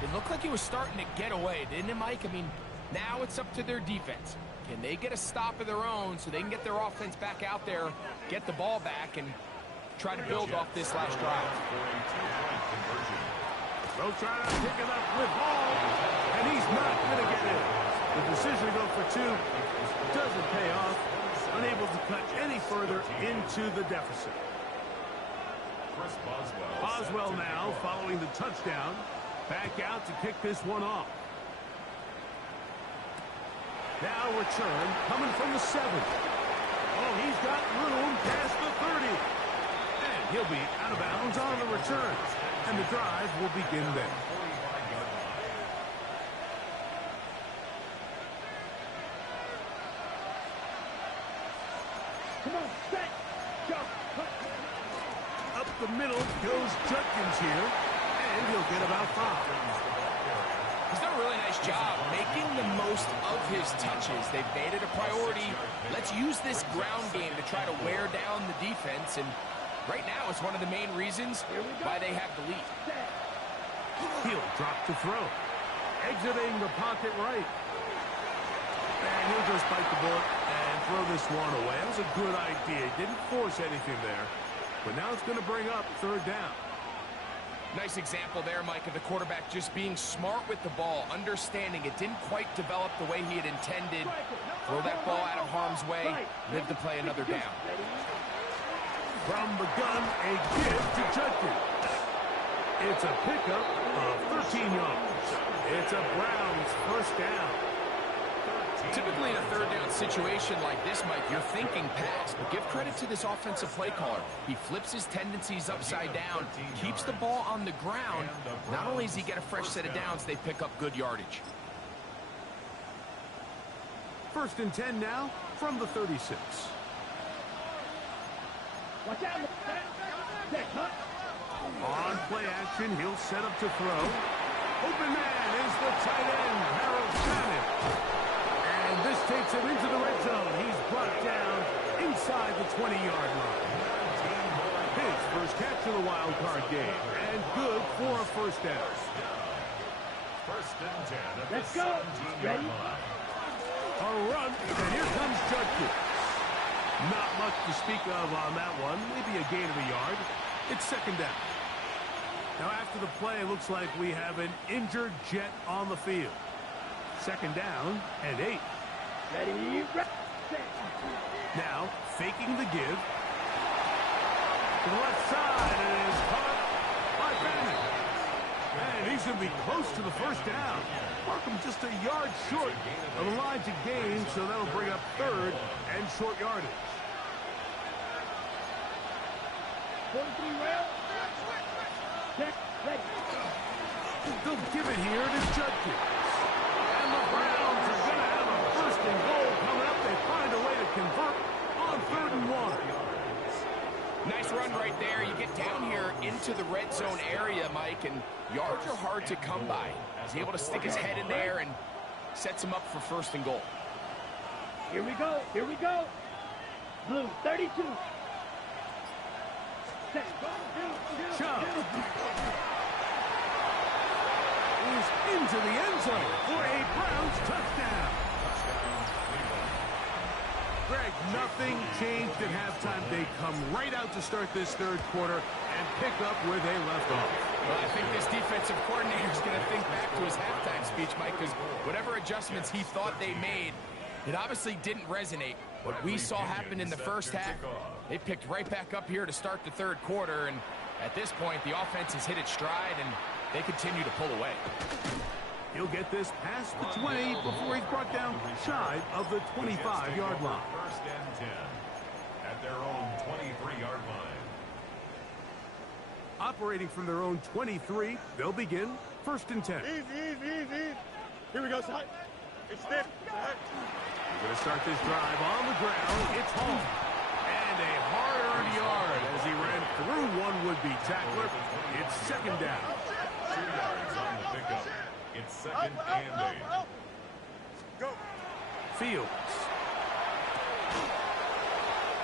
it looked like it was starting to get away, didn't it, Mike? I mean, now it's up to their defense. Can they get a stop of their own so they can get their offense back out there, get the ball back, and try to build off this last drive? They'll try to pick it up with Hall, and he's not going to get in. The decision to go for 2 doesn't pay off. Unable to cut any further into the deficit. Boswell now following the touchdown. Back out to kick this one off. Now return coming from the 7. Oh, he's got room past the 30. And he'll be out of bounds on the return. And the drive will begin there. Come on, set, jump, Up the middle goes Judkins here. And he'll get about 5. He's done a really nice job making the most of his touches. They've made it a priority. Let's use this ground game to try to wear down the defense. And right now, it's one of the main reasons why they have the lead. He'll drop to throw. Exiting the pocket right. And he'll just bite the bullet and throw this one away. That was a good idea. He didn't force anything there. But now it's going to bring up 3rd down. Nice example there, Mike, of the quarterback just being smart with the ball, understanding it didn't quite develop the way he had intended. Throw that ball out of harm's way, live to play another down. From the gun, a give to Judkins. It's a pickup of 13 yards. It's a Browns 1st down. Typically in a 3rd down situation like this, Mike, you're thinking pass, but give credit to this offensive play caller. He flips his tendencies upside down, keeps the ball on the ground. Not only does he get a fresh set of downs, they pick up good yardage. 1st and 10 now from the 36. watch out, set, cut. On play action, he'll set up to throw. Open man is the tight end, Harold Shannon. And this takes him into the red zone. He's brought down inside the 20-yard line. His first catch of the wild card game. And good for a first down. First and 10 at the Let's go. 17-yard line. A run, and here comes Judkins. Not much to speak of on that one. Maybe a gain of a yard. It's second down. Now after the play, it looks like we have an injured Jet on the field. Second down and 8. Ready, Now faking the give. To the left side, and it is caught by Bannon. And he's going to be close to the first down. Markham just a yard short of the line to gain, so that'll bring up third and short yardage. 43 well. Check, ready. They'll give it here to Judkins. And the Browns are going to have a first and goal coming up. They find a way to convert on 3rd and 1. Nice run right there. You get down here into the red zone area, Mike, and yards are hard to come by. He's able to stick his head in there and sets him up for first and goal. Here we go. Here we go. Blue, 32. Set. Chubb is into the end zone for a Browns touchdown. Greg, nothing changed at halftime. They come right out to start this third quarter and pick up where they left off. Well, I think this defensive coordinator is going to think back to his halftime speech, Mike, because whatever adjustments he thought they made, it obviously didn't resonate. What we saw happen in the first half, they picked right back up here to start the third quarter, and at this point, the offense has hit its stride, and they continue to pull away. He'll get this past the 20 before he's brought down shy of the 25-yard line. First and 10 at their own 23-yard line. Operating from their own 23, they'll begin first and 10. Easy, easy, easy. Here we go, son. Extend. We're going to start this drive on the ground. It's home. And a hard-earned yard as he ran through one would-be tackler. It's second down. 2 yards on the pickup. It's second and 8. Go. Fields.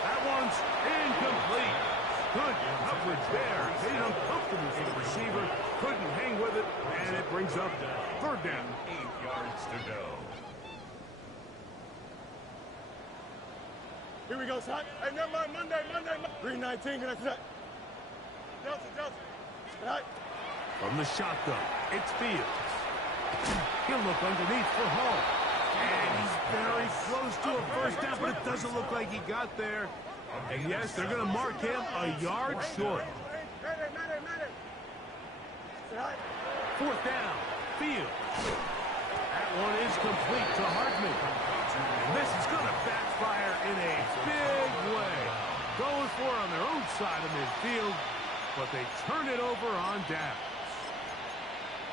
That one's incomplete. Good coverage there. Made it uncomfortable for the receiver. Couldn't hang with it, and it brings up third down. 8 yards to go. Here we go, son. Hey, never mind. Monday. Green 19, can I set? Delta. Right. From the shotgun, it's Fields. He'll look underneath for Hall. And he's very close to a first down, but it doesn't look like he got there. And yes, they're going to mark him a yard short. Fourth down, Fields. That one is complete to Hartman. And this is going to backfire in a big way. Going for it on their own side of midfield, but they turn it over on downs.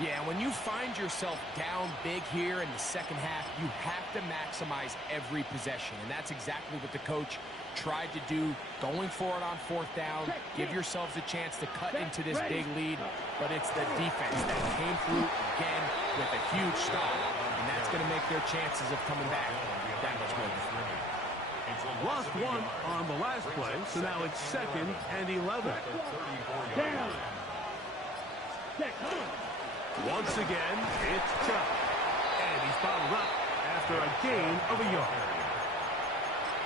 Yeah, when you find yourself down big here in the second half, you have to maximize every possession. And that's exactly what the coach tried to do, going for it on fourth down. Give yourselves a chance to cut into this big lead. But it's the defense that came through again with a huge stop. And that's going to make their chances of coming back that much more. Lost one on the last play, so now it's second and 11. Down. Once again, it's Chubb. And he's bottled up after a gain of a yard.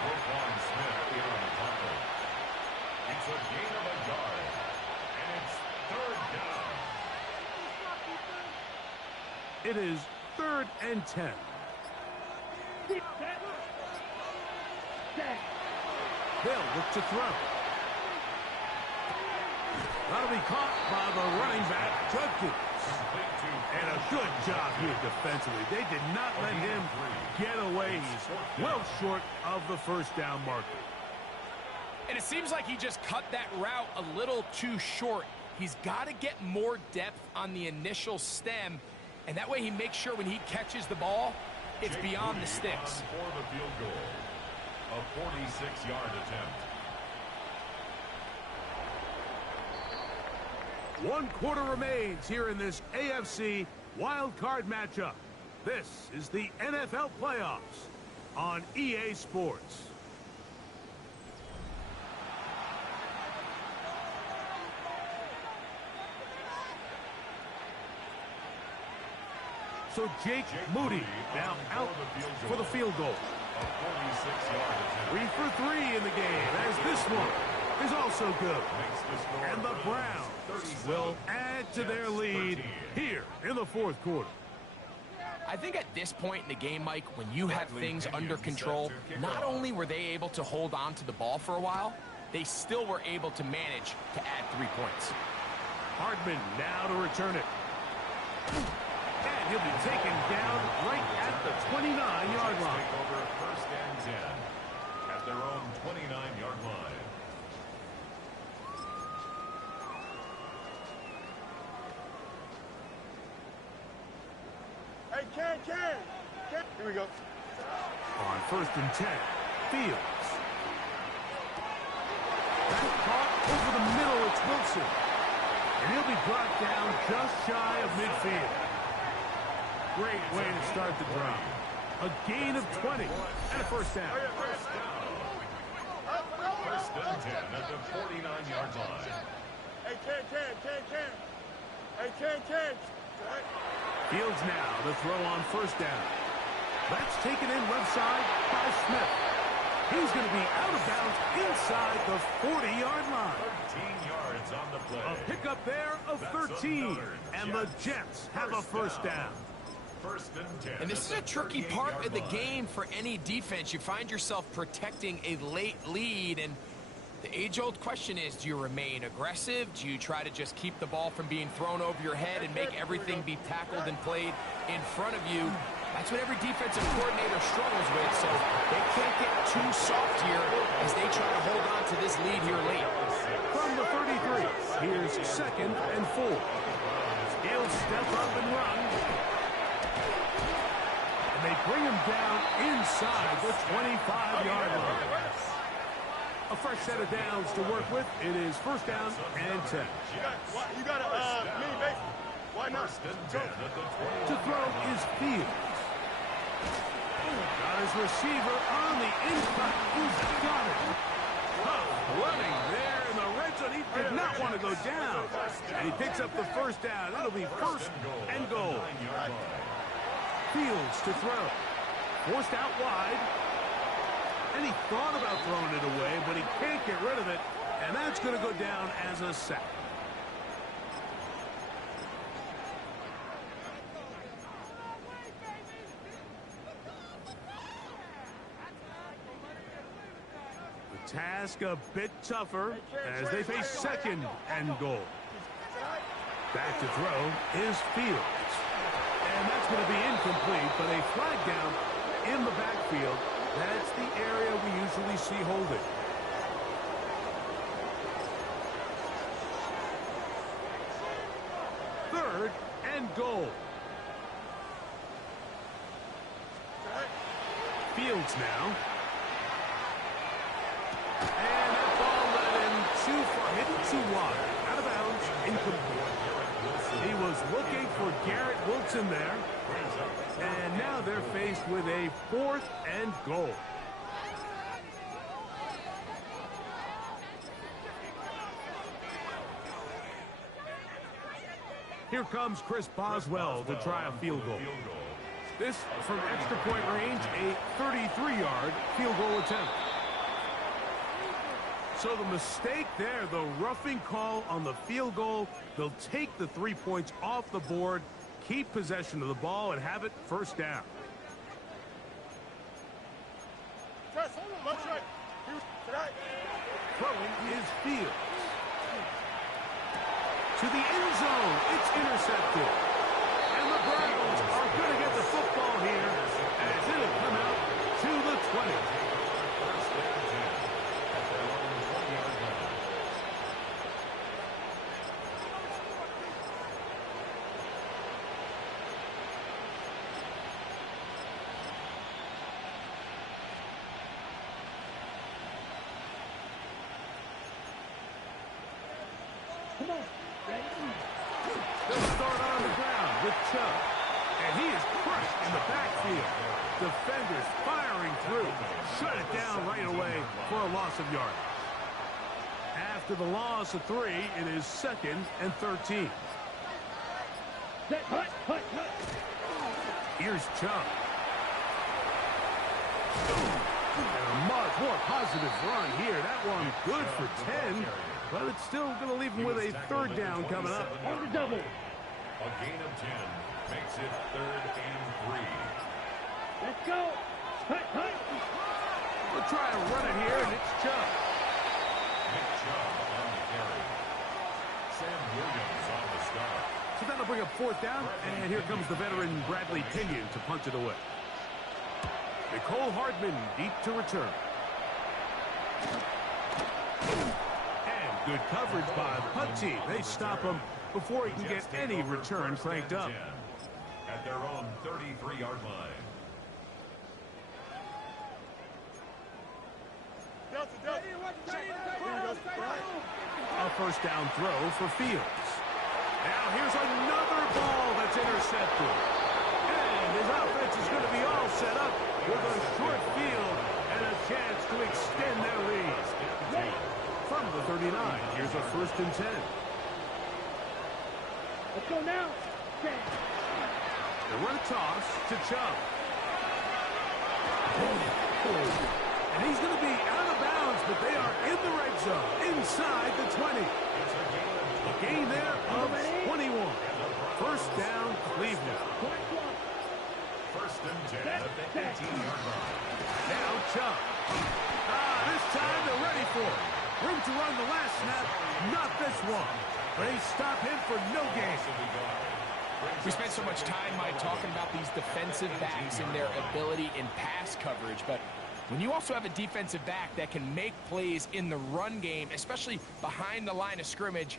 Roquan Smith in on the tackle. It's a gain of a yard. And it's third down. It is 3rd and 10. They'll look to throw. That'll be caught by the running back, Judkins. And a good job here defensively. They did not let him get away. He's well short of the first down marker. And it seems like he just cut that route a little too short. He's got to get more depth on the initial stem, and that way he makes sure when he catches the ball, it's beyond the sticks. For the field goal, a 46-yard attempt. One quarter remains here in this AFC wild card matchup. This is the NFL playoffs on EA Sports. So Jake Moody now out for the field goal. 3 for 3 in the game, as this one is also good. And the Browns will add to their lead here in the fourth quarter. I think at this point in the game, Mike, when you have things under control, not only were they able to hold on to the ball for a while, they still were able to manage to add 3 points. Hardman now to return it. And he'll be taken down right at the 29-yard line. Over first and 10 at their own 29-yard line. Hey, Ken. Here we go. On first and 10, Fields. That's caught over the middle. It's Wilson. And he'll be brought down just shy of midfield. Great way to start the drive. A gain of 20 and a first down. First and 10 at the 49-yard line. Hey, Ken. Hey, Ken. Fields now to throw on first down. That's taken in left side by Smith. He's going to be out of bounds inside the 40-yard line. 13 yards on the play. A pickup there of 13. And the Jets have a first down. First and 10. And this is a tricky part of the game for any defense. You find yourself protecting a late lead, and the age-old question is, do you remain aggressive? Do you try to just keep the ball from being thrown over your head and make everything be tackled and played in front of you? That's what every defensive coordinator struggles with, so they can't get too soft here as they try to hold on to this lead here late. From the 33, here's second and 4. He'll step up and run. And they bring him down inside the 25-yard line. A fresh set of downs to work with. It is first down and 10. You got a mini base. Why not? To throw is Fields. Got his receiver on the inside. He's got it. Running there in the red zone. He did not want to go down. And he picks up the first down. It'll be first and goal. Fields to throw. Forced out wide. And he thought about throwing it away, but he can't get rid of it. And that's going to go down as a sack. The task a bit tougher as they face second and goal. Back to throw is Fields. And that's going to be incomplete, but a flag down in the backfield. That's the area we usually see holding. Third and goal. Fields now. And that ball led him too far, hidden too wide. Out of bounds, incomplete. He was looking for Garrett Wilson there. And now they're faced with a fourth and goal. Here comes Chris Boswell to try a field goal. This from extra point range, a 33-yard field goal attempt. So the mistake there, the roughing call on the field goal, they'll take the 3 points off the board, keep possession of the ball, and have it first down. Throwing is Fields. To the end zone, it's intercepted. And the Browns are going to get the football here as it'll come out to the 20. Come on. Ready? They'll start on the ground with Chubb. And he is crushed in the backfield. Defenders firing through. Shut it down right away for a loss of yardage. After the loss of 3, it is 2nd and 13. Here's Chubb. And a much more positive run here. That one good for 10, but it's still going to leave him with a 3rd down coming up. On the double. A gain of 10 makes it 3rd and 3. Let's go. We'll try to run it here, and it's Chubb. Nick Chubb on the carry. Sam Williams on the stop. So that'll bring up 4th down, and here comes the veteran Bradley Pinion to punch it away. Nicole Hardman deep to return. And good coverage by the punt team. They stop him before he can get any return cranked up. At their own 33-yard line. A 1st down throw for Fields. Now here's another ball that's intercepted. And his offense is going to be all set up with a short field and a chance to extend their lead. From the 39, here's a 1st and 10. Let's go now. They run a toss to Chubb. And he's going to be out of bounds, but they are in the red zone, inside the 20. A gain there of 21. 1st down, Cleveland. 1st and 10 at the 18-yard line. Now Chubb. This time they're ready for it. Room to run the last snap, not this one. They stop him for no gain. We spent so much time, Mike, talking about these defensive backs and their ability in pass coverage, but when you also have a defensive back that can make plays in the run game, especially behind the line of scrimmage,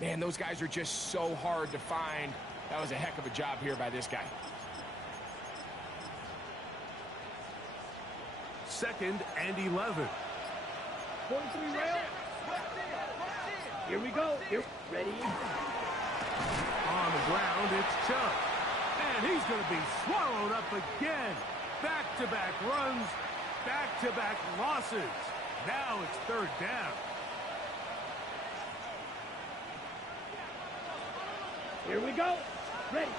man, those guys are just so hard to find. That was a heck of a job here by this guy. 2nd and 11. 43 rail. Here we go. Ready. On the ground, it's Chubb. And he's going to be swallowed up again. Back-to-back runs, back-to-back losses. Now it's 3rd down. Here we go. Ready.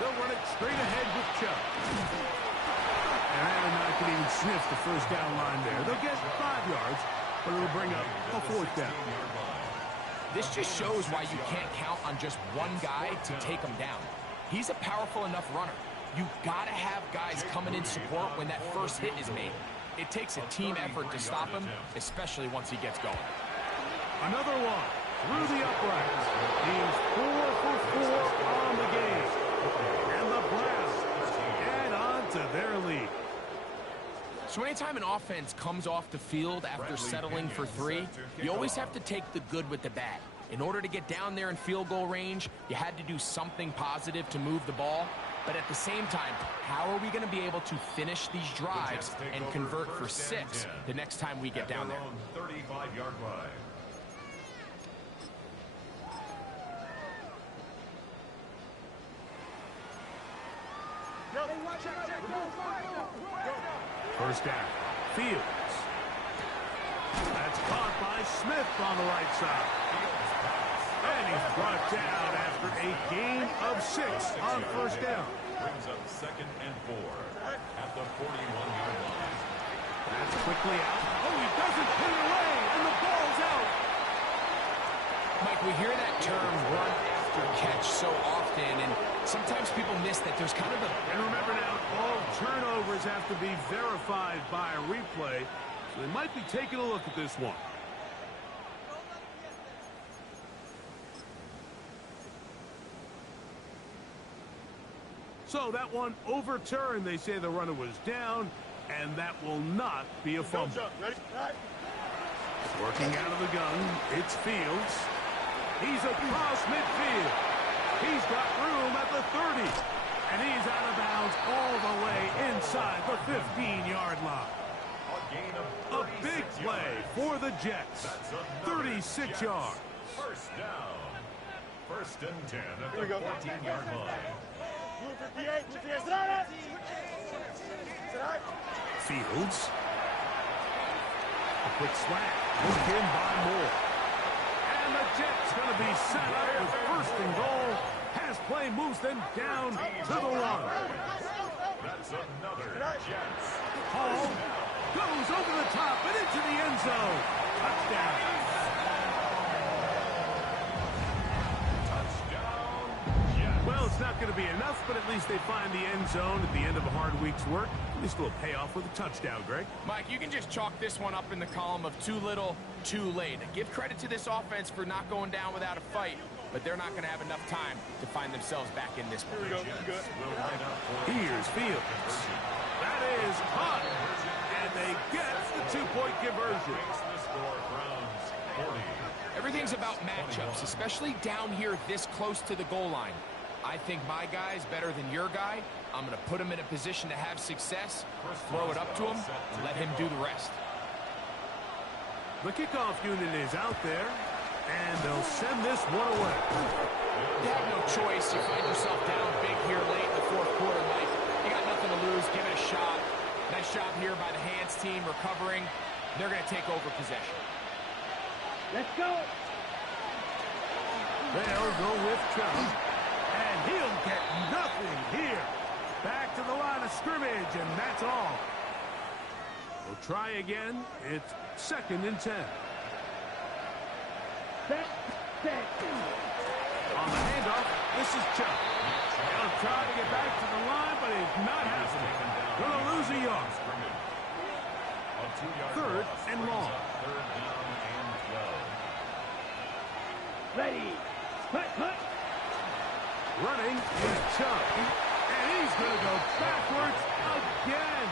They'll run it straight ahead with Chubb. And I can even sniff the 1st down line there. They'll get 5 yards, but it'll bring up a 4th down. This just shows why you can't count on just one guy to take him down. He's a powerful enough runner. You've got to have guys coming in support when that first hit is made. It takes a team effort to stop him, especially once he gets going. Another one through the uprights. He's 4 for 4 on the game. And the Browns add on to their lead. So anytime an offense comes off the field after settling for 3, you always have to take the good with the bad. In order to get down there in field goal range, you had to do something positive to move the ball. But at the same time, how are we going to be able to finish these drives and convert for 6 the next time we get down there? 35-yard line. First down. Fields. That's caught by Smith on the right side. And he's brought down after a gain of 6 on 1st down. Brings up 2nd and 4 at the 41-yard line. That's quickly out. Oh, he doesn't put it away, and the ball's out. Mike, we hear that term run after catch so often, and sometimes people miss that there's kind of a... And remember now, all turnovers have to be verified by a replay, so they might be taking a look at this one. So that one overturned. They say the runner was down, and that will not be a fumble. Working out of the gun, it's Fields. He's across midfield. He's got room at the 30, and he's out of bounds all the way inside the 15-yard line. A big play for the Jets. 36 yards. First down. First and 10 at Here we the go. 14-yard line. Blue 58, blue 58, sit down. Sit down. Fields. A quick slant. Looked in by Moore. And the Jets going to be set up with first and goal. Has play moves them down to the line. That's another Jets. Hall goes over the top and into the end zone. Touchdown. Touchdown, Jets. Well, it's not going to be enough, but at least they find the end zone at the end of a hard week's work. At least it'll pay off with a touchdown, Greg. Mike, you can just chalk this one up in the column of too little, too late. Give credit to this offense for not going down without a fight, but they're not going to have enough time to find themselves back in this one. Here we go. Good. Will line up for Here's Fields. That is caught. And they get the two-point conversion. makes the score Browns 40. Everything's about matchups, especially down here this close to the goal line. I think my guy's better than your guy. I'm going to put him in a position to have success, throw it up to him, and let him do the rest. The kickoff unit is out there, and they'll send this one away. You have no choice. You find yourself down big here late in the fourth quarter, Mike. You got nothing to lose. Give it a shot. Nice job here by the hands team recovering. They're going to take over possession. Let's go. They'll go with Chubb, and he'll get nothing here. Back to the line of scrimmage, and that's all. We'll try again. It's 2nd and 10. Set. On the handoff, this is Chubb. He'll try to get back to the line, but it's not happening. Going to lose a yard. A 2-yard 3rd loss and brings long. up 3rd down and 12. Ready. Hut. Running is Chubb. And he's going to go backwards again.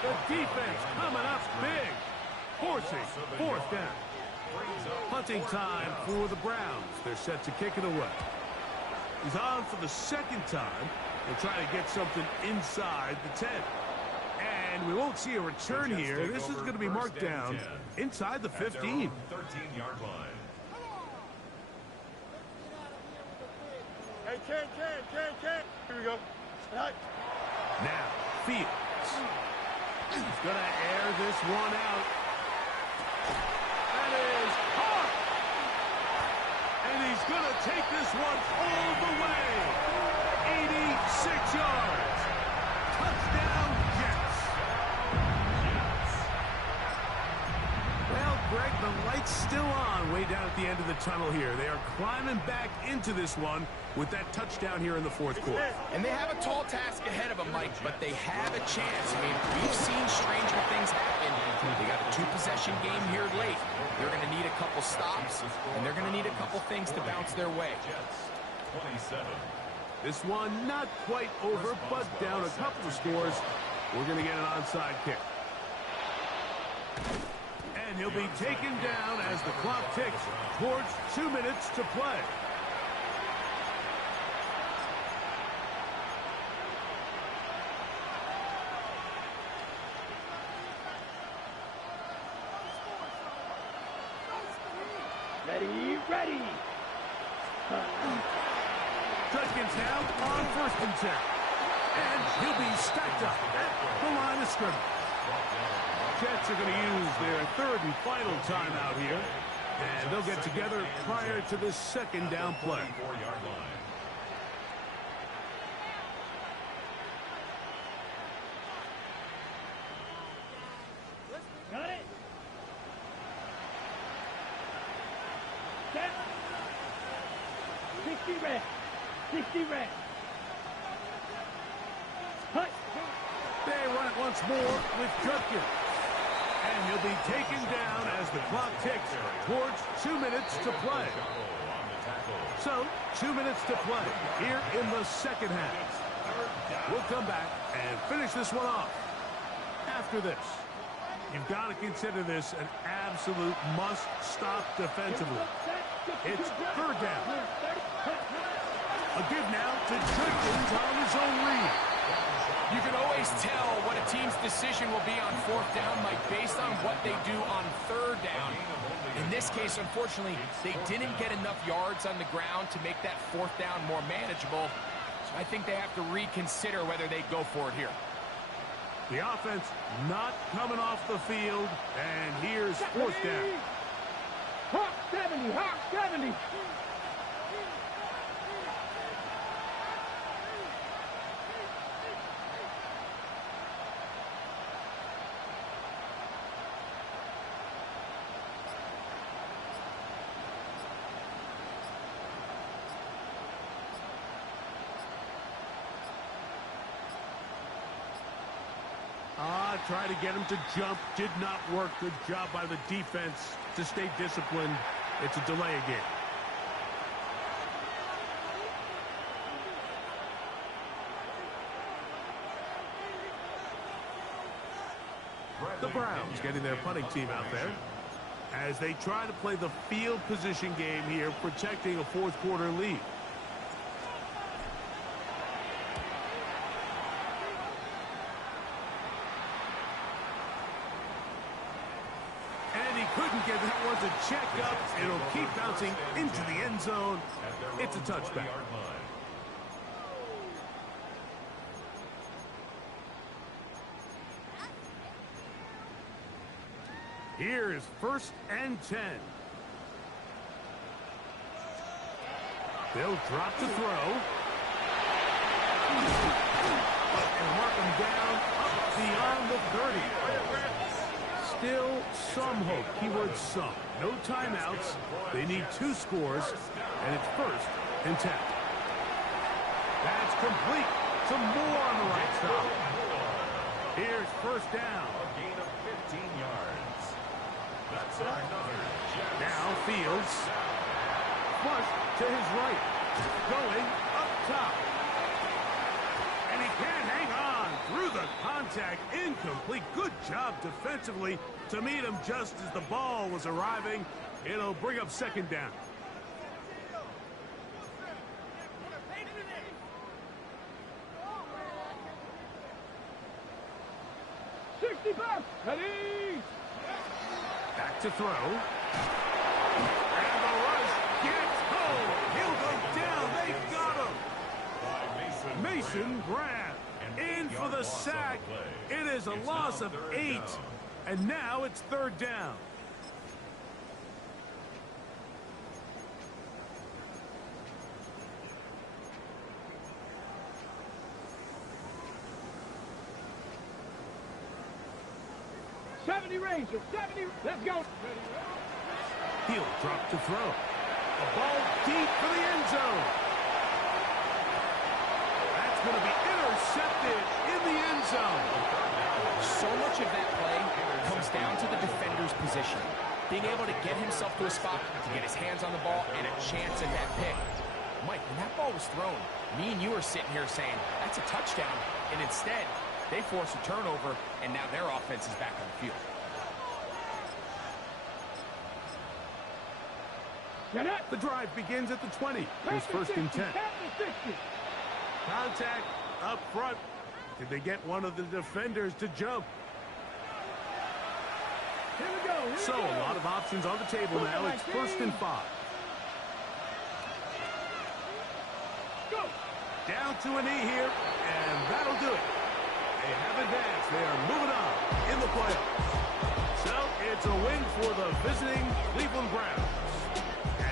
The defense coming up big. Forcing 4th down. Punting time for the Browns. They're set to kick it away. He's on for the 2nd time. They'll try to get something inside the 10. And we won't see a return here. This is going to be marked down inside the 15. 13-yard line. Hey, Ken. Here we go. Sit down. Now, Fields. He's going to air this one out. That is caught. And he's going to take this one all the way. 86 yards. Touchdown, Jets. Well, Greg, the light's still on way down at the end of the tunnel here. They are climbing back into this one with that touchdown here in the 4th quarter. And they have a tall task ahead of them, Mike, but they have a chance. I mean, we've seen stranger things happen. They got a 2-possession game here late. They're going to need a couple stops, and they're going to need a couple things to bounce their way. Jets 27. This one not quite over, but down a couple of scores. We're going to get an onside kick. And he'll be taken down as the clock ticks towards 2 minutes to play. Ready. Judkins now on 1st and 10. And he'll be stacked up at the line of scrimmage. Jets are going to use their 3rd and final timeout here. And they'll get together prior to this 2nd down play. 4-yard line. Got it. Set. 60 red. Hut. They run it once more with Judkins. And he'll be taken down as the clock ticks towards 2 minutes to play. So, 2 minutes to play here in the 2nd half. We'll come back and finish this one off. After this, you've got to consider this an absolute must-stop defensively. It's 3rd down. A give now to Judkins on his own read. You can always tell what a team's decision will be on fourth down, Mike, based on what they do on third down. In this case, unfortunately, they didn't get enough yards on the ground to make that fourth down more manageable. So I think they have to reconsider whether they go for it here. The offense not coming off the field, and here's fourth down. Hawk 70, Hawk 70. Try to get him to jump. Did not work. Good job by the defense to stay disciplined. It's a delay again. The Browns getting their punting team out there as they try to play the field position game here, protecting a fourth quarter lead. Couldn't get that one to check up. It'll keep bouncing into the end zone. It's a touchback. Here is 1st and 10. They'll drop to throw. And mark them down up beyond the 30. Still some hope. Keyword some. No timeouts. They need 2 scores, and it's 1st and 10. That's complete. Some more on the right side. Here's 1st down. A gain of 15 yards. That's another Jets. Now Fields. Flush to his right. Going up top. And he can't hang on through the contact. Incomplete. Good job defensively to meet him just as the ball was arriving. It'll bring up 2nd down. Ready? Back to throw. And the rush gets home. He'll go down. They got him. Mason Graham in for the sack. It is a loss of 8. And now it's 3rd down. Ranger, 70. Let's go. He'll drop to throw. A ball deep for the end zone. That's going to be intercepted in the end zone. So much of that play comes down to the defender's position. Being able to get himself to a spot to get his hands on the ball and a chance at that pick. Mike, when that ball was thrown, me and you were sitting here saying, that's a touchdown. And instead, they force a turnover, and now their offense is back on the field. The drive begins at the 20. Here's 1st and 10. Contact up front. Did they get one of the defenders to jump? Here we go. So a lot of options on the table now. It's 1st and 5. Go. Down to a knee here, and that'll do it. They have advanced. They are moving on in the playoffs. So it's a win for the visiting Cleveland Browns.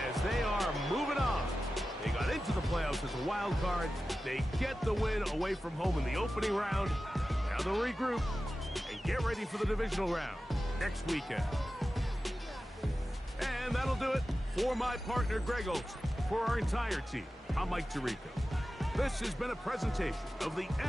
As they are moving on. They got into the playoffs as a wild card. They get the win away from home in the opening round. Now they'll regroup and get ready for the divisional round next weekend. And that'll do it for my partner, Greg Olson. For our entire team, I'm Mike Tirico. This has been a presentation of the NFL.